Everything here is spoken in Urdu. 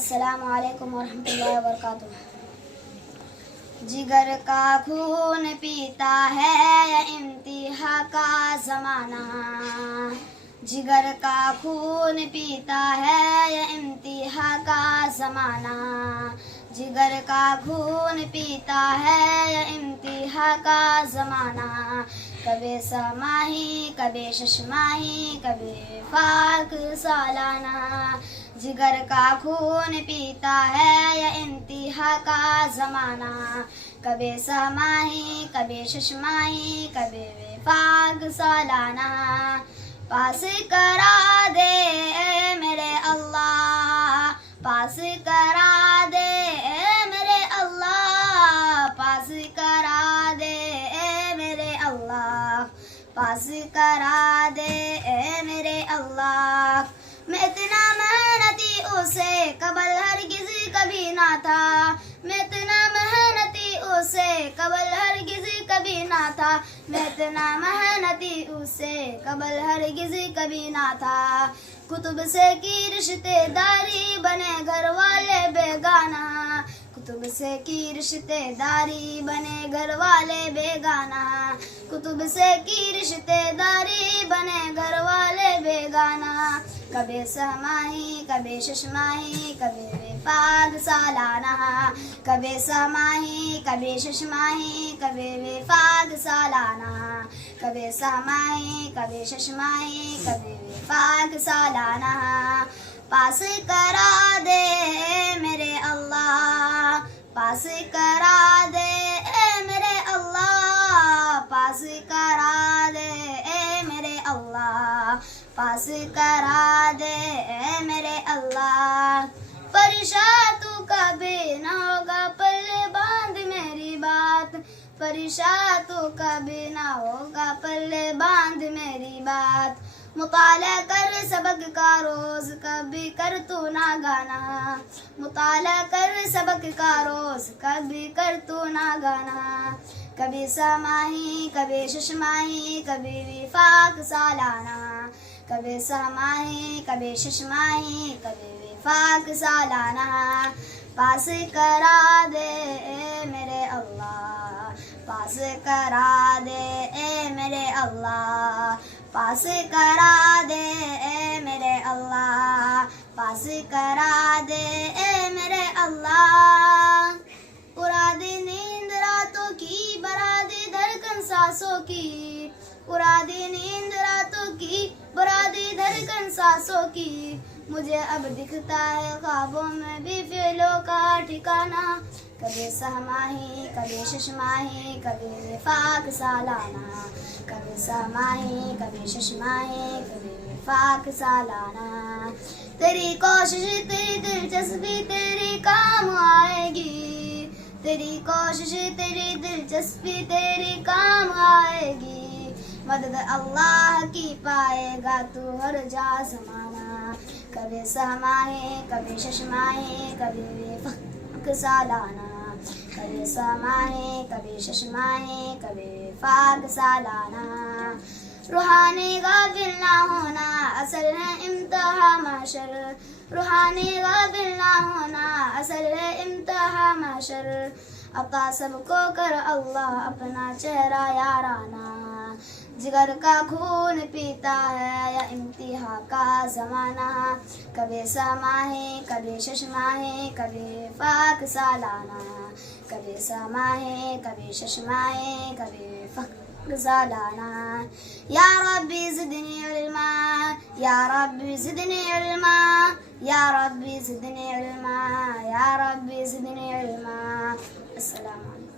السلام علیکم ورحمۃ اللہ وبرکاتہ۔ جگر کا خون پیتا ہے انتہا کا زمانہ، جگر کا خون پیتا ہے انتہا کا زمانہ، جگر کا خون پیتا ہے انتہا کا زمانہ، کبھی سماہی کبھی ششماہی کبھی وفاق سالانہ، جگر کا خون پیتا ہے انتہا کا زمانہ، کبھی سماہی کبھی ششماہی کبھی وفاق سالانہ، پاس کرا دے اے میرے اللہ، پاس کرا دے اے میرے اللہ، پاس کرا دے اے میرے اللہ، پاس کرا دے اے میرے اللہ۔ میں اتنا محنتی اسے قبل ہرگز کبھی نہ تھا، میں اتنا محنتی اسے قبل ہرگز کبھی نہ تھا، میں اتنا محنتی اسے قبل ہرگز کبھی نہ تھا، کتب سے کی رشتے داری بنے گھر والے بیگانہ، کتب سے کی رشتے داری بنے گھر والے بیگانہ، کتب سے کی رشتے داری بنے گھر والے بیگانہ، کبھی سماہی کبھی ششماہی کبھی وفاق سالانہ، کبھی سماہی کبھی ششماہی کبھی وفاق سالانہ، کبھی سماہی کبھی ششماہی کبھی وفاق سالانہ، پاس کرا دے اے میرے اللہ، پاس کرا دے اے میرے اللہ، پاس کرا دے اے میرے اللہ، پاس کرا دے اے میرے اللہ۔ پریشان تو کبھی نہ ہوگا پلے باندھ میری بات، پریشان تو کبھی نہ ہوگا پلے باندھ میری بات، مطالعہ کر سبق کا روز کبھی کر تو نہ گانا، مطالعہ کر سبق کا روز کبھی کر تو نہ گانا، کبھی سماہی کبھی ششماہی کبھی وفاق سالانہ، کبھی سماہی کبھی ششماہی کبھی وفاق سالانہ، پاس کرا دے اے میرے اللہ، پاس کرا دے اے میرے اللہ، پاس کرا دے اے میرے اللہ، پاس کرا دے اے میرے اللہ۔ اڑا دے نیند راتوں کی برا دے دھڑکن سانسوں کی، اڑا دے نیند راتوں کی برا دے دھڑکن سانسوں کی، مجھے اب دکھتا ہے خوابوں میں بھی فعلوں کا ٹھکانہ، کبھی سماہی کبھی ششماہی کبھی وفاق سالانہ، کبھی سماہی کبھی ششماہی کبھی وفاق سالانہ، تیری کوشش تیری دلچسپی تیری کام آئے گی، تیری کوشش تیری دلچسپی تیری کام آئے گی، مدد اللہ کی پائے گا تو ہر جا زمانہ، کبھی سماہی کبھی ششماہی کبھی وفاق سالانہ، کبھی سماہی کبھی ششماہی کبھی وفاق سالانہ، روحانی غافل نہ ہونا اصل ہے امتحا محشر، روحانی غافل نہ ہونا اصل ہے امتحا محشر، عطا سب کو کر اللہ اپنا چہرہ یارانہ، جگر کا خون پیتا ہے یا انتہا کا زمانہ، کبھی سماہی کبھی ششماہی کبھی وفاق سالانہ، کبھی سماہی کبھی ششماہی کبھی وفاق سالانہ، یا ربی زدنی علما، یا ربی زدنی علما، یا ربی زدنی علما، یا ربی زدنی علما۔ السلام علیکم۔